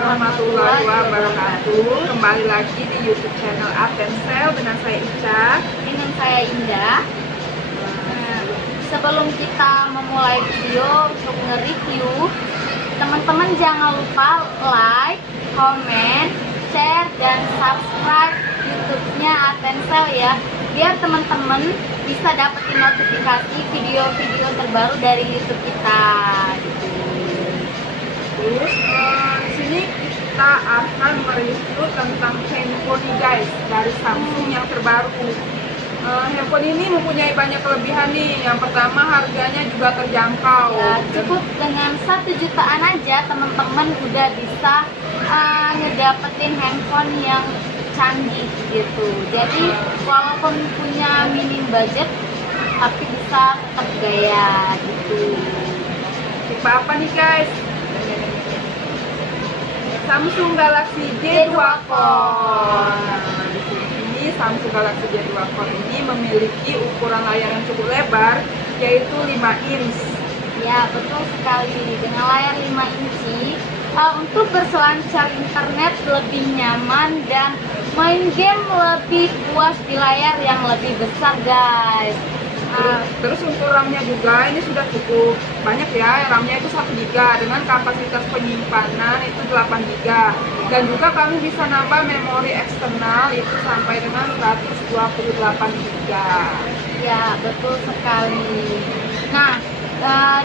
warahmatullahi wabarakatuh. Kembali lagi di YouTube channel Atensel dengan saya Ica. Dengan saya Indah. Sebelum kita memulai video untuk nge-review, teman-teman jangan lupa like, comment, share, dan subscribe YouTube-nya Atensel ya, biar teman-teman bisa dapetin notifikasi video-video terbaru dari YouTube kita gitu. Terus di sini kita akan mereview tentang handphone nih guys, dari Samsung yang terbaru. Handphone ini mempunyai banyak kelebihan nih. Yang pertama, harganya juga terjangkau. Ya, cukup dengan 1 jutaan aja teman-teman udah bisa ngedapetin handphone yang canggih gitu. Jadi walaupun punya minim budget tapi bisa tetap gaya gitu. Tipe apa nih guys? Samsung Galaxy J2 Core. Di sini Samsung Galaxy J2 Core ini memiliki ukuran layar yang cukup lebar, yaitu 5 inch. Ya, betul sekali. Dengan layar 5 inci, untuk berselancar internet lebih nyaman dan main game lebih puas di layar yang lebih besar, guys. Terus untuk RAM-nya juga ini sudah cukup banyak ya. RAM-nya itu 1 GB dengan kapasitas penyimpanan itu 8 GB. Dan juga kami bisa nambah memori eksternal itu sampai dengan 128 GB. Ya, betul sekali. Nah,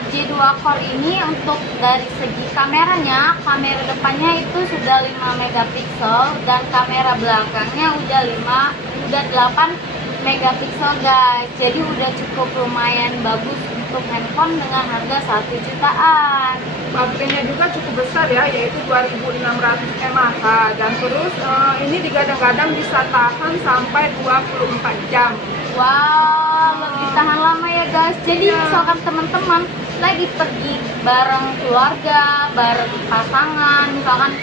J2 Core ini untuk dari segi kameranya, kamera depannya itu sudah 5 megapiksel dan kamera belakangnya udah 8 megapiksel guys. Jadi udah cukup lumayan bagus untuk handphone dengan harga 1 jutaan. Baterainya juga cukup besar ya, yaitu 2600 mAh. Dan terus ini digadang-gadang bisa tahan sampai 24 jam. Wow, lebih tahan lama ya guys. Jadi misalkan teman-teman lagi pergi bareng keluarga, bareng pasangan, misalkan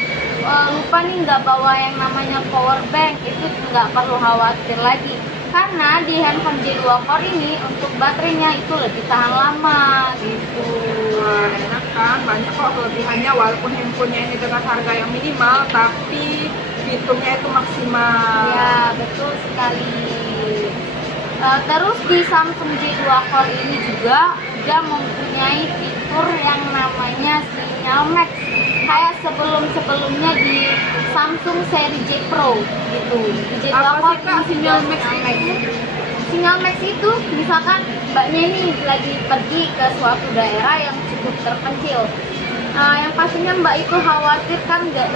lupa nih nggak bawa yang namanya power bank, itu nggak perlu khawatir lagi. Karena di handphone J2 Core ini untuk baterainya itu lebih tahan lama gitu. Wah, enak kan, banyak kok kelebihannya. Walaupun handphonenya ini dengan harga yang minimal, tapi fiturnya itu maksimal. Ya, betul sekali. Terus di Samsung J2 Core ini juga udah mempunyai fitur yang namanya sinyal max, kayak sebelumnya di Samsung seri J Pro gitu. Di J2 Apa sih Core kak sinyal max itu? Sinyal max itu misalkan mbaknya ini lagi pergi ke suatu daerah yang cukup terpencil, yang pastinya mbak itu khawatir kan nggak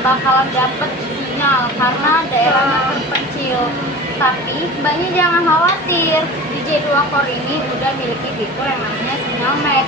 bakalan dapet sinyal karena daerahnya terpencil. Tapi mbaknya jangan khawatir, di J2 Core ini udah miliki fitur yang namanya sinyal max.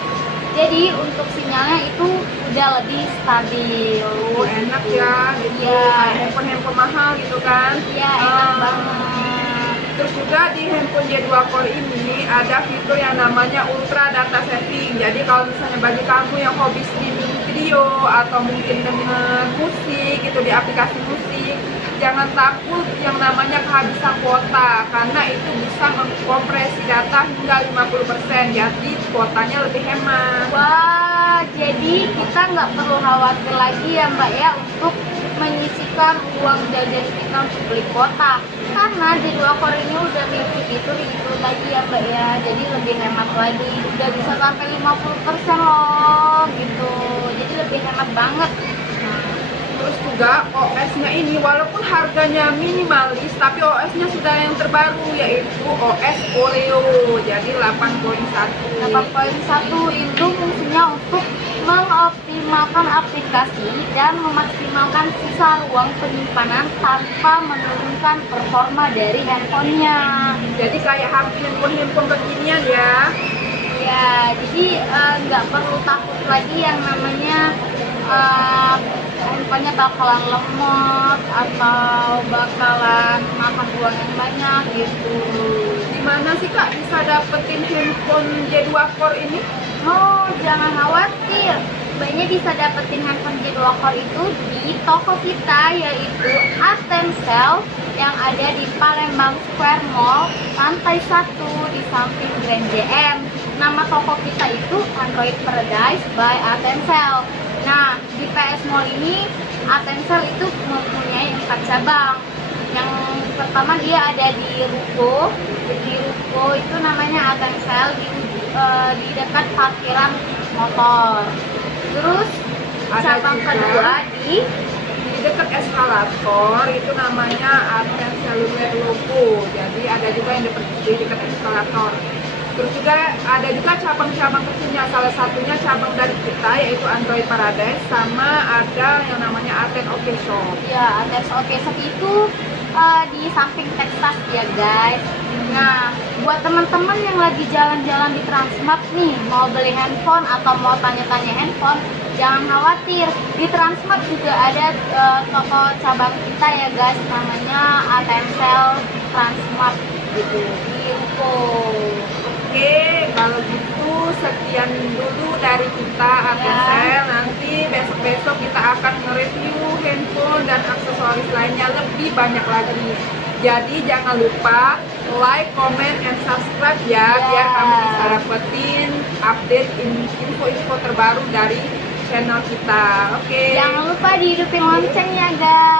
Jadi untuk sinyalnya itu udah lebih stabil. Enak ya gitu. Ya. Handphone mahal gitu kan. Iya, enak banget. Terus juga di handphone J2 Core ini ada fitur yang namanya Ultra Data Saving. Jadi kalau misalnya bagi kamu yang hobi streaming video atau mungkin dengan musik gitu di aplikasi musik, jangan takut yang namanya kehabisan kuota, karena itu bisa mengkompresi data hingga 50%, jadi kuotanya lebih hemat. Wah, jadi kita nggak perlu khawatir lagi ya mbak ya untuk menyisihkan uang jajan kita untuk beli kuota, karena di J2 Core ini udah miliki fitur itu lagi ya mbak ya, jadi lebih hemat lagi, udah bisa sampai 50% loh gitu, jadi lebih hemat banget. Terus juga OS-nya ini walaupun harganya minimalis, tapi OS-nya sudah yang terbaru, yaitu OS Oreo, jadi 8.1. 8.1 itu fungsinya untuk mengoptimalkan aplikasi dan memaksimalkan sisa ruang penyimpanan tanpa menurunkan performa dari handphonenya. Jadi kayak handphone kekinian ya. Ya, jadi nggak perlu takut lagi yang namanya handphonenya bakalan lemot atau bakalan makan uang yang banyak gitu. Gimana sih kak bisa dapetin handphone J2 Core ini? Oh, jangan khawatir, mbaknya bisa dapetin handphone J2 Core itu di toko kita, yaitu Atensel yang ada di Palembang Square Mall, lantai 1 di samping Grand JM. Nama toko kita itu Android Paradise by Atensel. Nah, di PS Mall ini Atensel itu mempunyai 4 cabang. Yang pertama dia ada di Ruko. Di Ruko itu namanya Atensel di dekat parkiran motor. Terus Ada cabang juga kedua di dekat eskalator itu namanya Aten Seluler Logo. Jadi ada juga yang di dekat eskalator. Terus juga ada juga cabang-cabang kecilnya. Salah satunya cabang dari kita yaitu Android Paradise, sama ada yang namanya Aten OK Shop. ya Atens Oke Shop itu di samping Texas ya guys. Nah, buat teman-teman yang lagi jalan-jalan di Transmart nih, mau beli handphone atau mau tanya-tanya handphone, jangan khawatir. Di Transmart juga ada toko cabang kita ya guys, namanya Atensel Transmart gitu di Ruko. Oke, kalau gitu sekian dulu dari kita Atensel. Nanti besok-besok kita akan nge-review handphone dan aksesoris lainnya lebih banyak lagi. Jadi jangan lupa like, comment, and subscribe ya, biar kamu bisa dapetin update info-info terbaru dari channel kita. Oke. Jangan lupa dihidupin loncengnya guys.